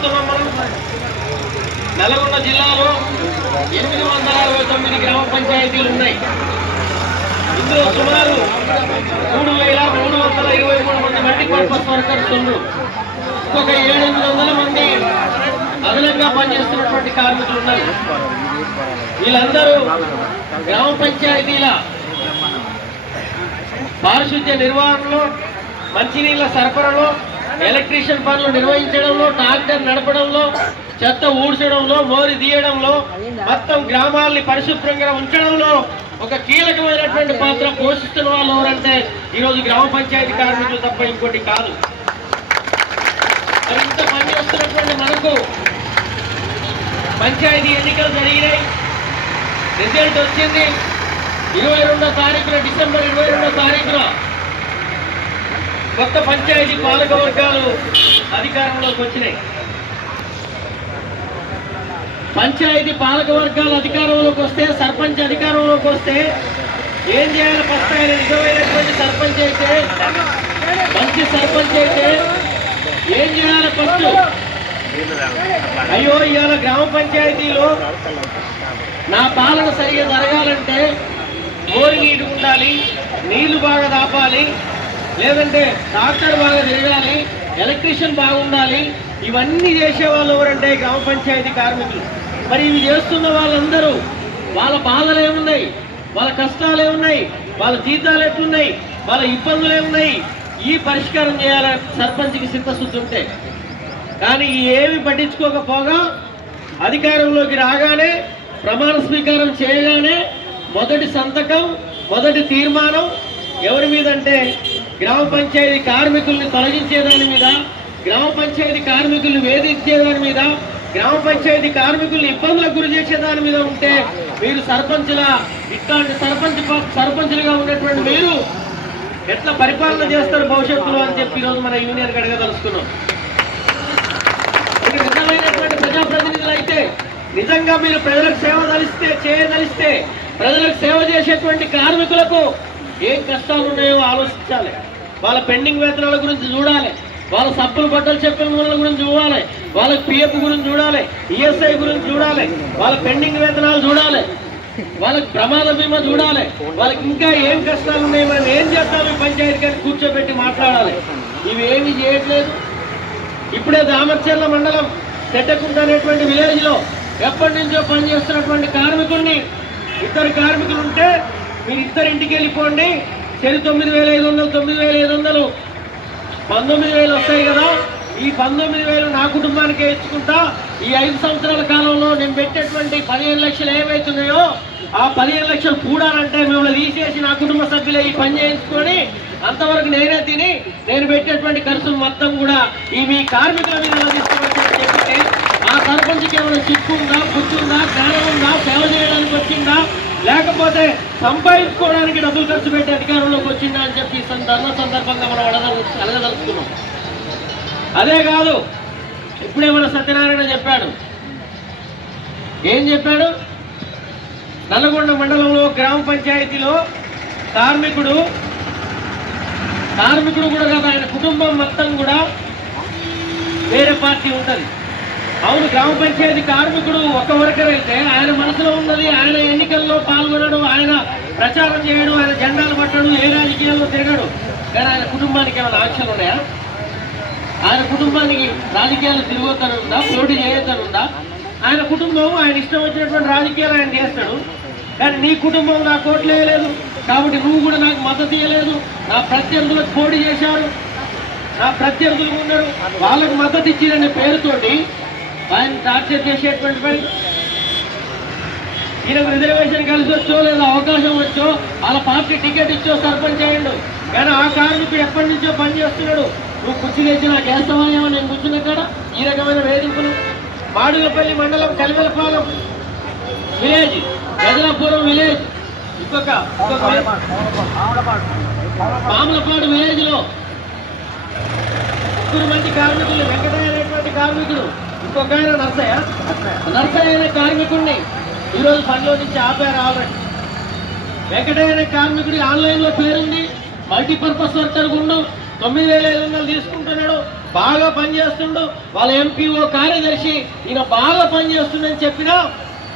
చూస్తున్నాం మనం. నల్గొండ జిల్లాలో 869 గ్రామ పంచాయతీలు ఉన్నాయి. ఇందులో సుమారు 3,323 మంది మల్టీపర్పస్ వర్కర్స్ ఉన్నారు. ఇంకొక 700 మంది అదనంగా పనిచేస్తున్నటువంటి కార్మికులు ఉన్నారు. వీళ్ళందరూ గ్రామ పంచాయతీల పారిశుద్ధ్య నిర్వహణలో, మంచినీళ్ళ సరఫరాలో, ఎలక్ట్రీషియన్ పనులు నిర్వహించడంలో, ట్రాక్టర్ నడపడంలో, చెత్త ఊడ్చడంలో, మోరి తీయడంలో, మొత్తం గ్రామాల్ని పరిశుభ్రంగా ఉంచడంలో ఒక కీలకమైనటువంటి పాత్ర పోషిస్తున్న వాళ్ళు ఎవరంటే ఈరోజు గ్రామ పంచాయతీ కార్మికులు తప్ప ఇంకోటి కాదు. ఇంత పనిచేస్తున్నటువంటి మనకు పంచాయతీ ఎన్నికలు జరిగినాయి. రిజల్ట్ వచ్చింది 22వ తారీఖున, డిసెంబర్ 22వ తారీఖున కొత్త పంచాయతీ పాలక వర్గాలు అధికారంలోకి వచ్చినాయి. పంచాయతీ పాలక వర్గాలు అధికారంలోకి వస్తే, సర్పంచ్ అధికారంలోకి వస్తే ఏం చేయాలి? ఫస్ట్ ఆయన నిజమైనటువంటి సర్పంచ్ అయితే, మంచి సర్పంచ్ అయితే ఏం చేయాలి? ఫస్ట్ అయ్యో ఇవాళ గ్రామ పంచాయతీలో నా పాలన సరిగా జరగాలంటే మోరి నీటి ఉండాలి, నీళ్లు బాగా దాపాలి, లేదంటే డాక్టర్ బాగా తిరగాలి, ఎలక్ట్రీషియన్ బాగుండాలి. ఇవన్నీ చేసేవాళ్ళు ఎవరంటే గ్రామ పంచాయతీ కార్మికులు. మరి ఇవి చేస్తున్న వాళ్ళందరూ వాళ్ళ బాధలు ఏమున్నాయి, వాళ్ళ కష్టాలు ఏమున్నాయి, వాళ్ళ జీతాలు ఎట్లున్నాయి, వాళ్ళ ఇబ్బందులు ఏమున్నాయి, ఈ పరిష్కారం చేయాలి సర్పంచ్కి చిత్తశుద్ధి ఉంటే. కానీ ఏమి పట్టించుకోకపోగా అధికారంలోకి రాగానే, ప్రమాణ స్వీకారం చేయగానే మొదటి సంతకం, మొదటి తీర్మానం ఎవరి మీద అంటే గ్రామ పంచాయతీ కార్మికుల్ని తొలగించేదాని మీద, గ్రామ పంచాయతీ కార్మికుల్ని వేధించేదాని మీద, గ్రామ పంచాయతీ కార్మికుల్ని ఇబ్బందులకు గురి చేసేదాని మీద ఉంటే మీరు ఇట్లాంటి సర్పంచులుగా ఉన్నటువంటి మీరు ఎట్లా పరిపాలన చేస్తారు భవిష్యత్తులో అని చెప్పి ఈరోజు మన యూనియన్ అడగదలుచుకున్నాం. నిజమైనటువంటి ప్రజాప్రతినిధులు అయితే, నిజంగా మీరు ప్రజలకు సేవ చేయదలిస్తే ప్రజలకు సేవ చేసేటువంటి కార్మికులకు ఏం కష్టాలు ఉన్నాయో ఆలోచించాలి. వాళ్ళ పెండింగ్ వేతనాల గురించి చూడాలి, వాళ్ళ సబ్బులు బట్టలు చెప్పిన గురించి చూడాలి, వాళ్ళకి పిఎఫ్ గురించి చూడాలి, ఈఎస్ఐ గురించి చూడాలి, వాళ్ళ పెండింగ్ వేతనాలు చూడాలి, వాళ్ళకి ప్రమాద బీమా చూడాలి, వాళ్ళకి ఇంకా ఏం కష్టాలు ఉన్నాయి, మనం ఏం చేస్తాం ఈ పంచాయతీ గారిని కూర్చోబెట్టి మాట్లాడాలి. ఇవి ఏమీ చేయట్లేదు. ఇప్పుడే దామర్చర్ల మండలం తెట్టకుంట అనేటువంటి విలేజ్ లో ఎప్పటి నుంచో పనిచేస్తున్నటువంటి కార్మికుల్ని, 2 కార్మికులు ఉంటే మీరు 2 ఇంటికి వెళ్ళిపోండి, సరి 9,500 9,500 19,000 వస్తాయి కదా, ఈ 19,000 నా కుటుంబానికే ఇచ్చుకుంటా. ఈ 5 సంవత్సరాల కాలంలో నేను పెట్టేటువంటి 15 లక్షలు ఏమవుతున్నాయో ఆ 15 లక్షలు కూడాలంటే మిమ్మల్ని తీసేసి నా కుటుంబ సభ్యులే ఈ పని చేయించుకొని అంతవరకు నేనే తిని నేను పెట్టేటువంటి ఖర్చులు మొత్తం కూడా ఈ మీ కార్మికుల మీద లభిస్తామని చెప్పితే ఆ సర్పంచ్కి ఏమైనా చిక్కుందా, పుచ్చుందా, జ్ఞానం ఉందా, సేవ చేయడానికి వచ్చిందా, లేకపోతే సంపాదించుకోవడానికి డబ్బులు ఖర్చు పెట్టి అధికారంలోకి వచ్చిందా అని చెప్పి సందర్భంగా మనం అడగదలుచుకున్నాం. అదే కాదు, ఇప్పుడే మన సత్యనారాయణ చెప్పాడు. ఏం చెప్పాడు? నల్లగొండ మండలంలో గ్రామ పంచాయతీలో కార్మికుడు కూడా కాదు, ఆయన కుటుంబం మొత్తం కూడా వేరే పార్టీ ఉంటుంది. అవును, గ్రామ పంచాయతీ కార్మికుడు ఒక వర్కర్ అయితే ఆయన మనసులో ఉన్నది, ఆయన ఎన్నికల్లో పాల్గొనడు, ఆయన ప్రచారం చేయడు, ఆయన జెండాలు పట్టడు, ఏ రాజకీయాల్లో తిరగడు. కానీ ఆయన కుటుంబానికి ఏమైనా ఆంక్షలు ఉన్నాయా? ఆయన కుటుంబానికి రాజకీయాలు తిరగొద్దనుందా, పోటీ చేయొద్దనుందా? ఆయన కుటుంబం ఆయన ఇష్టం వచ్చినటువంటి రాజకీయాలు ఆయన చేస్తాడు. కానీ నీ కుటుంబం నాకు ఓట్లు వేయలేదు కాబట్టి నువ్వు కూడా నాకు మద్దతు ఇవ్వలేదు, నా ప్రత్యర్థులకు పోటీ చేశారు, నా ప్రత్యర్థులు ఉన్నారు, వాళ్ళకు మద్దతు ఇచ్చిందనే పేరుతోటి ఆయన టార్చర్ చేసేటువంటి పని. ఈయనకు రిజర్వేషన్ కలిసి వచ్చో లేదా అవకాశం వచ్చో వాళ్ళ పార్టీ టికెట్ ఇచ్చో సర్పంచ్ అయ్యిండు. కానీ ఆ కార్మికుడు ఎప్పటి నుంచో పనిచేస్తున్నాడు. నువ్వు కుర్చీ తెచ్చి నాకు వేస్తామేమో నేను కూర్చున్న కాడ ఈ రకమైన వేధింపులు. మాడుగులపల్లి మండలం కలివెలపాలెం విలేజ్, గజలాపురం విలేజ్, ఇంకొక పాములపాడు విలేజ్ లో 3 మంది కార్మికులు, వెంకటయ్య అనేటువంటి కార్మికుడు, ఇంకొక ఆయన నర్సయ్య అనే కార్మికుడిని ఈరోజు పనిలో నుంచి ఆపారు ఆల్రెడీ. వెంకటయ్య అనే కార్మికుడి ఆన్లైన్ లో పేరుంది, మల్టీపర్పస్ వర్కర్ గుండు, 9,500 తీసుకుంటున్నాడు, బాగా పనిచేస్తుండు, వాళ్ళ ఎంపీఓ కార్యదర్శి ఈయన బాగా పనిచేస్తుండని చెప్పినా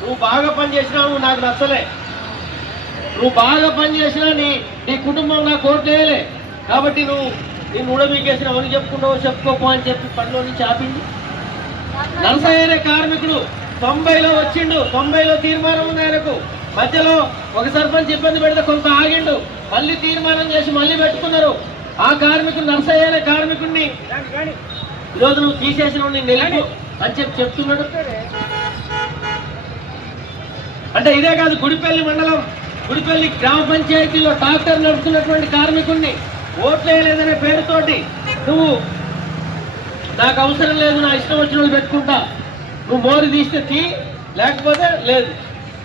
నువ్వు బాగా పనిచేసినావు, నువ్వు నాకు నచ్చలే. నువ్వు బాగా పనిచేసినా నీ కుటుంబం నాకు ఓట్లు వేయలే, కాబట్టి నేను ఊడబీకేసిన ఎవరు చెప్పుకుంటావో చెప్పుకోపో అని చెప్పి పనిలో నుంచి ఆపింది. నరసయ్యనే కార్మికుడు 90లో వచ్చిండు, 90లో తీర్మానం ఉంది ఆయనకు. మధ్యలో ఒక సర్పంచ్ ఇబ్బంది పెడితే కొంత ఆగిండు, మళ్ళీ తీర్మానం చేసి మళ్ళీ పెట్టుకున్నారు. ఆ కార్మికుడు నరసయ్యనే కార్మికుడిని ఈరోజు నువ్వు తీసేసిన నిలుపు అని చెప్తున్నాడు. అంటే ఇదే కాదు, గుడిపల్లి మండలం, గుడిపల్లి గ్రామ పంచాయతీలో ట్రాక్టర్ నడుపుతున్నటువంటి కార్మికుడిని ఓట్లు వేయలేదనే పేరుతోటి నువ్వు నాకు అవసరం లేదు, నా ఇష్టం వచ్చిన వాళ్ళు పెట్టుకుంటా, నువ్వు మోరు తీస్తే తీ, లేకపోతే లేదు.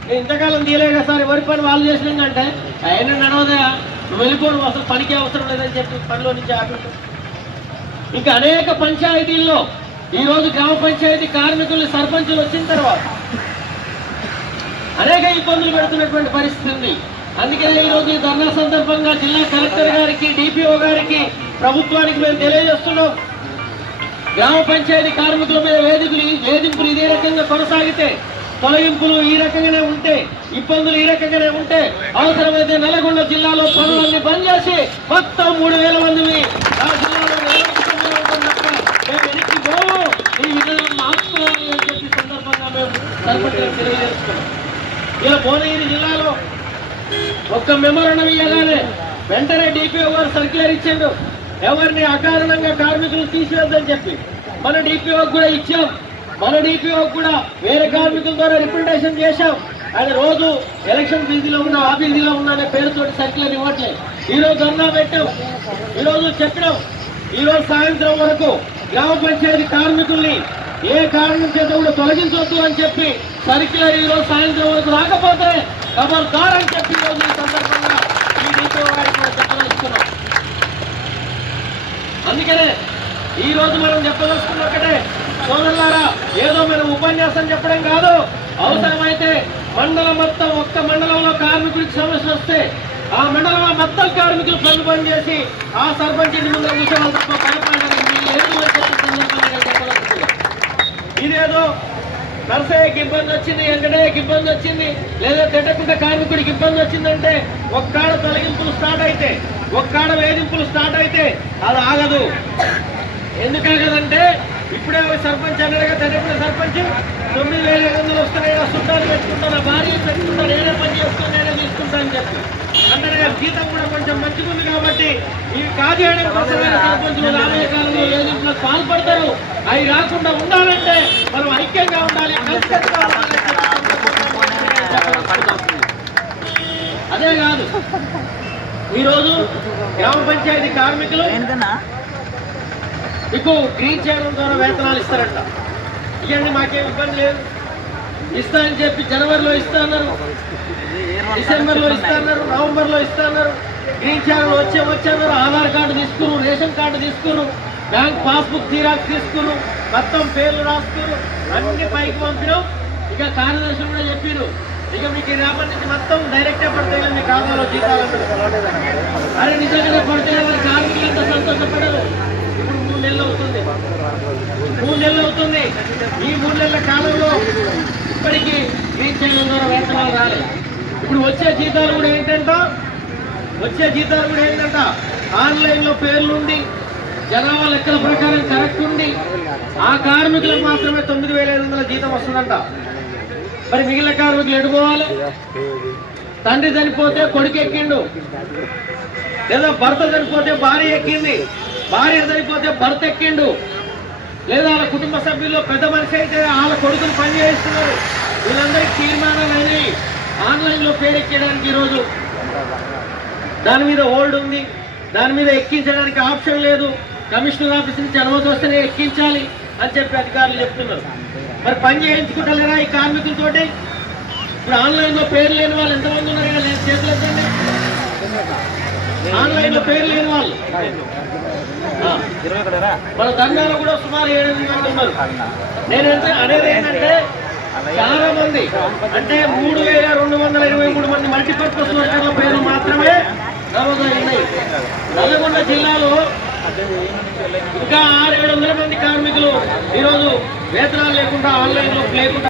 నేను ఇంతకాలం తీయలేక సార్ ఎవరి పని వాళ్ళు చేసినాకంటే ఆయన నడవదయా, నువ్వు వెళ్ళిపోను, అసలు పనికి అవసరం లేదని చెప్పి పనిలో నుంచి ఆపిండు. ఇంకా అనేక పంచాయతీల్లో ఈరోజు గ్రామ పంచాయతీ కార్మికులు సర్పంచులు వచ్చిన తర్వాత అనేక ఇబ్బందులు పెడుతున్నటువంటి పరిస్థితి ఉంది. అందుకనే ఈరోజు ఈ ధర్నా సందర్భంగా జిల్లా కలెక్టర్ గారికి, డిపిఓ గారికి, ప్రభుత్వానికి మేము తెలియజేస్తున్నాం. గ్రామ పంచాయతీ కార్మికుల మీద వేధింపులు ఇదే రకంగా కొనసాగితే, తొలగింపులు ఈ రకంగానే ఉంటే, ఇబ్బందులు ఈ రకంగానే ఉంటే అవసరమైతే నల్గొండ జిల్లాలో పనులన్నీ బంద్ చేసి మొత్తం 3000 మందిని ఆ జిల్లాలో మేము వెనక్కి పోము, ఈ విధానం మార్చుకోవాలి అని చెప్పి సందర్భంగా మేము సర్పంచులకు తెలియజేస్తున్నాం. ఇలా భువనగిరి జిల్లాలో ఒక్క మెమోరండం ఇవ్వగానే వెంటనే డిపిఓ గారు సర్క్యులర్ ఇచ్చిండు, ఎవరిని అకారణంగా కార్మికులు తీసివేద్దని చెప్పి. మన డిపిఓ కూడా ఇచ్చాం, మన డిపిఓ కూడా వేరే కార్మికుల ద్వారా రిప్రజెంటేషన్ చేశాం. ఆయన రోజు ఎలక్షన్ బిజీలో ఉన్నా, ఆ బిజీలో ఉన్నా అనే పేరుతోటి సర్క్యులర్ ఇవ్వట్లేదు. ఈరోజు ధర్నా పెట్టాం, ఈరోజు చెప్పినాం, ఈరోజు సాయంత్రం వరకు గ్రామ పంచాయతీ కార్మికుల్ని ఏ కారణం చేత కూడా తొలగించవద్దు అని చెప్పి సర్క్యులర్ ఈరోజు సాయంత్రం వరకు రాకపోతే ఖబర్దార్ అని చెప్పి ఈరోజు ఈ సందర్భంగా ఈ డిపిఓ గారికి కూడా చెప్పదలుచుకున్నాం. అందుకనే ఈ రోజు మనం చెప్పదలుచుకున్న ఒకటే, సోదరులారా, ఏదో మనం ఉపన్యాసం చెప్పడం కాదు, అవసరమైతే మండలం మొత్తం, ఒక్క మండలంలో కార్మికుడికి సమస్య వస్తే ఆ మండలం మొత్తం కార్మికులు పనులు బంద్ చేసి ఆ సర్పంచ్ ఇంటి ముందు కూర్చోవాలి తప్ప భయపడడానికి లేదు అని చెప్పి సందర్భంగా చెప్పదలుచుకున్నాం. ఇదేదో నర్సయ్యకి ఇబ్బంది వచ్చింది, వెంకటయ్యకి ఇబ్బంది వచ్చింది, లేదా తిట్టకుంట కార్మికుడికి ఇబ్బంది వచ్చిందంటే ఒక్కాడ తొలగింపులు స్టార్ట్ అయితే, ఒక్కాడ వేధింపులు స్టార్ట్ అయితే అది ఆగదు. ఎందుకు ఆగదంటే ఇప్పుడే సర్పంచ్ అన్నాడుగా, తిట్టకుంట సర్పంచ్ 9500 వస్తున్నాయి, సుట్టాలు పెట్టుకుంటాను, భార్య పెట్టుకుంటాను, నేనే పని చేసుకుని నేనే తీసుకుంటా అని చెప్పి అంటే జీతం కూడా కొంచెం మంచిగుంది కాబట్టి ఇవి కాజేయడం కోసమైన సర్పంచులు రాబోయే కాలంలో వేధింపులకు పాల్పడతారు. అవి రాకుండా ఉండాలంటే మనం ఐక్యంగా ఉండాలి, కలిసికట్టుగా ఉండాలి. అదే కాదు, ఈరోజు గ్రామ పంచాయతీ కార్మికులు మీకు గ్రీన్ చేయడం ద్వారా వేతనాలు ఇస్తారంట. ఇవన్నీ మాకేం ఇబ్బంది లేదు, ఇస్తా అని చెప్పి జనవరిలో ఇస్తా అన్నారు, డిసెంబర్లో ఇస్తా అన్నారు, నవంబర్లో ఇస్తా అన్నారు. గ్రీన్ ఛానల్ వచ్చారు, ఆధార్ కార్డు తీసుకురు, రేషన్ కార్డు తీసుకురు, బ్యాంక్ పాస్బుక్ జిరాక్స్ తీసుకురు, మొత్తం పేర్లు రాసుకురు, అన్ని పైకి పంపినాం. ఇక కార్యదర్శులు కూడా చెప్పారు, ఇక మీకు రేపటి నుంచి మొత్తం డైరెక్టే పడతాయి మీ ఖాతాలో జీతాలు. అరే నిజంగానే పడితే మరి కార్మికులు ఎంత సంతోషపడరు. ఇప్పుడు 3 నెలలు అవుతుంది, 3 నెలలు అవుతుంది. ఈ 3 నెలల కాలంలో ఇప్పటికీ గ్రీన్ ఛానల్ ద్వారా వేతనాలు రాలేదు. ఇప్పుడు వచ్చే జీతాలు కూడా ఏంటంట ఆన్లైన్లో పేర్లుండి జనాభా లెక్కల ప్రకారం కరెక్ట్ ఉండి ఆ కార్మికులకు మాత్రమే 9500 జీతం వస్తుందంట. మరి మిగిలిన కార్మికులు ఎడుకోవాలి? తండ్రి చనిపోతే కొడుకు ఎక్కిండు, లేదా భర్త చనిపోతే భార్య ఎక్కింది, భార్య చనిపోతే భర్త ఎక్కిండు, లేదా వాళ్ళ కుటుంబ సభ్యుల్లో పెద్ద మనిషి అయితే వాళ్ళ కొడుకుని పని చేయిస్తున్నారు. వీళ్ళందరికీ తీర్మానాలు అయినాయి ఆన్లైన్లో పేరు ఎక్కడానికి. ఈరోజు దాని మీద హోల్డ్ ఉంది, దాని మీద ఎక్కించడానికి ఆప్షన్ లేదు. కమిషనర్ ఆఫీస్ నుంచి అనుమతి వస్తేనే ఎక్కించాలి అని చెప్పి అధికారులు చెప్తున్నారు. మరి పని చేయించుకుంటలేరా ఈ కార్మికులతోటి? ఇప్పుడు ఆన్లైన్లో పేరు లేని వాళ్ళు ఎంతమంది ఉన్నారు? చేతులు ఎత్తండి. ఆన్లైన్లో పేరు లేని వాళ్ళు మన దండాలో కూడా సుమారు 7-8 మంది ఉన్నారు. నేనంటే అనేది ఏంటంటే చాలా మంది అంటే 3223 మంది మల్టీపర్పస్ వర్కర్ల పేర్లు మాత్రమే నమోదై ఉన్నాయి. నల్గొండ జిల్లాలో ఇంకా 600-700 మంది కార్మికులు ఈరోజు వేతనాలు లేకుండా ఆన్లైన్లో లేకుండా